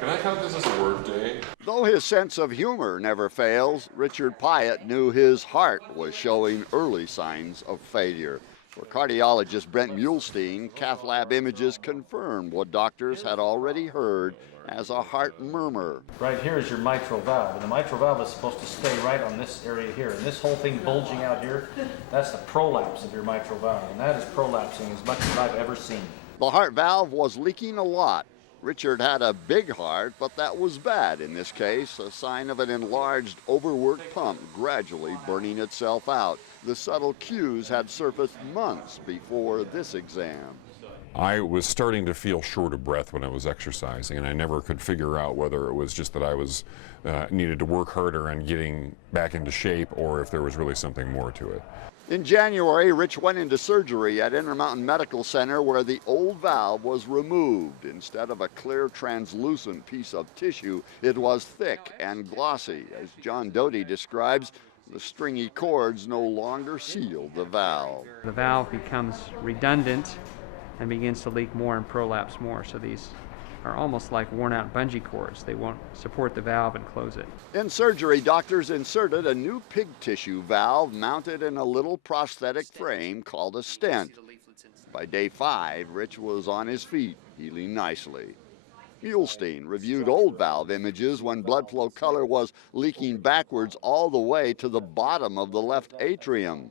Can I count this as a work day? Though his sense of humor never fails, Richard Piatt knew his heart was showing early signs of failure. For cardiologist Brent Muhlstein, cath lab images confirmed what doctors had already heard as a heart murmur. Right here is your mitral valve, and the mitral valve is supposed to stay right on this area here. And this whole thing bulging out here, that's the prolapse of your mitral valve, and that is prolapsing as much as I've ever seen. The heart valve was leaking a lot. Richard had a big heart, but that was bad in this case, a sign of an enlarged, overworked pump gradually burning itself out. The subtle cues had surfaced months before this exam. I was starting to feel short of breath when I was exercising, and I never could figure out whether it was just that I was needed to work harder and getting back into shape, or if there was really something more to it. In January, Rich went into surgery at Intermountain Medical Center where the old valve was removed. Instead of a clear, translucent piece of tissue, it was thick and glossy. As John Doty describes, the stringy cords no longer sealed the valve. The valve becomes redundant and begins to leak more and prolapse more. So these are almost like worn out bungee cords. They won't support the valve and close it. In surgery, doctors inserted a new pig tissue valve mounted in a little prosthetic frame called a stent. By day 5, Rich was on his feet, healing nicely. Muhlstein reviewed old valve images when blood flow color was leaking backwards all the way to the bottom of the left atrium.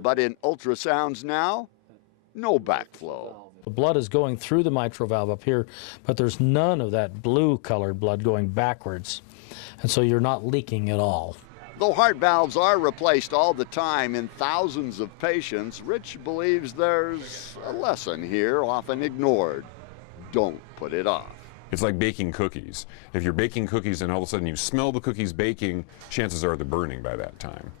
But in ultrasounds now, no backflow. The blood is going through the mitral valve up here, but there's none of that blue colored blood going backwards. And so you're not leaking at all. Though heart valves are replaced all the time in thousands of patients, Rich believes there's a lesson here often ignored. Don't put it off. It's like baking cookies. If you're baking cookies and all of a sudden you smell the cookies baking, chances are they're burning by that time.